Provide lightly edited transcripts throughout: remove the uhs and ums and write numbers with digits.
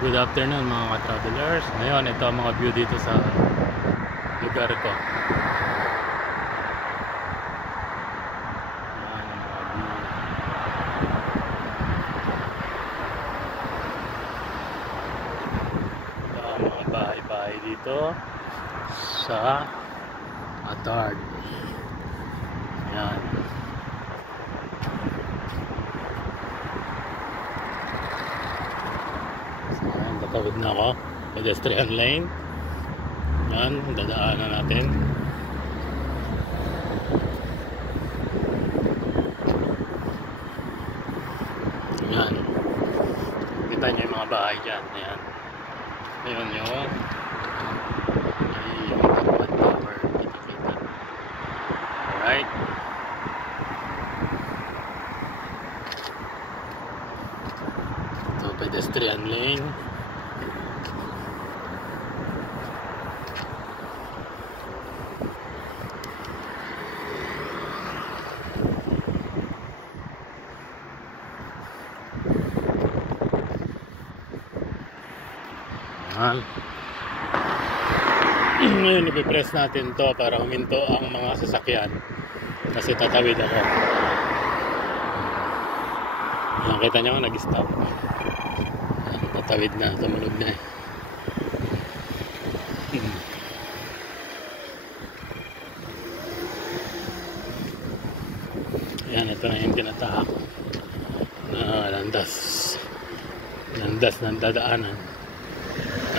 Good afternoon mga ka-travelers. Ngayon, ito ang mga view dito sa lugar ko. Yan ang mga view. Ito ang mga bahay-bahay dito sa Atard. Yan. Tatawid na ako, pedestrian lane. Yan, dadaanan natin. Yan, kita nyo yung mga bahay dyan. Yan, ayun yung Taguan Tower, kinikita. Alright, ito pedestrian lane. Ngayon ipipress natin to para huminto ang mga sasakyan kasi tatawid ako. Nakita nyo nga nag-stop. Tatawid na, tumunog na eh. Yan, ito na yung tinatahak na landas ng dadaanan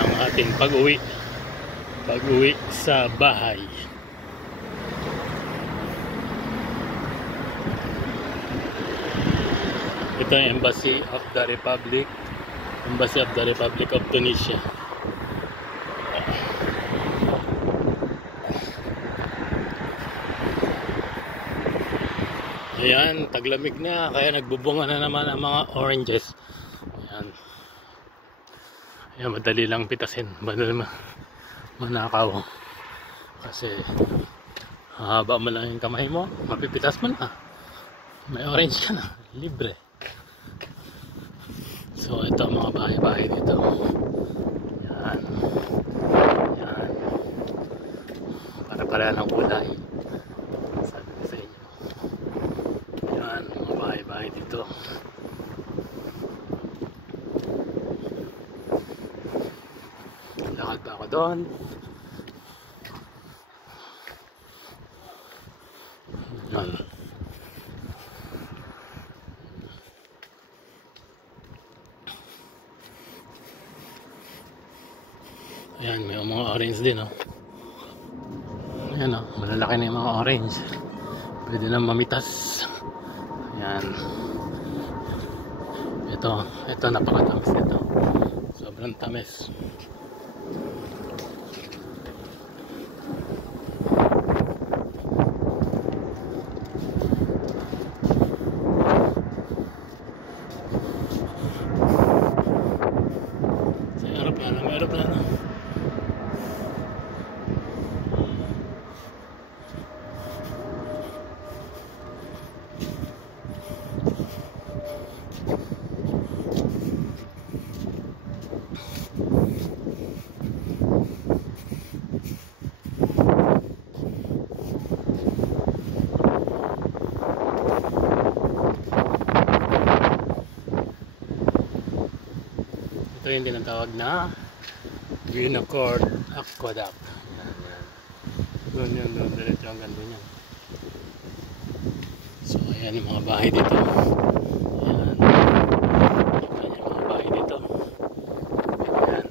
ng ating pag-uwi sa bahay. Ito yung Embassy of the Republic of Tunisia. Ayan, taglamig na kaya nagbubunga na naman ang mga oranges. Ayan. Ayan, madali lang pitasin, madali manakaw kasi haba mo lang yung kamay mo, mapipitas mo na, may orange ka na, libre. So ito ang mga bahay-bahay dito. Yan, yan, para-para ng kulay, sabi ko sa inyo. Yan, mga bahay-bahay dito. Lakad pa ako doon. Ayan, may mga orange din, oh. Ayan, oh, malalaki na yung mga orange. Pwede na mamitas. Ayan. Ito napakatamis nito. Sobrang tamis. May aeroplano. Ito yung tinatawag na Unicord Aqueduct. Doon yun, diretso hanggang doon yan. So ayan yung mga bahay dito. Ayan. Ayan yung mga bahay dito. Ayan.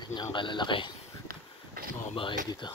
Kanyang kalalaki mga bahay dito.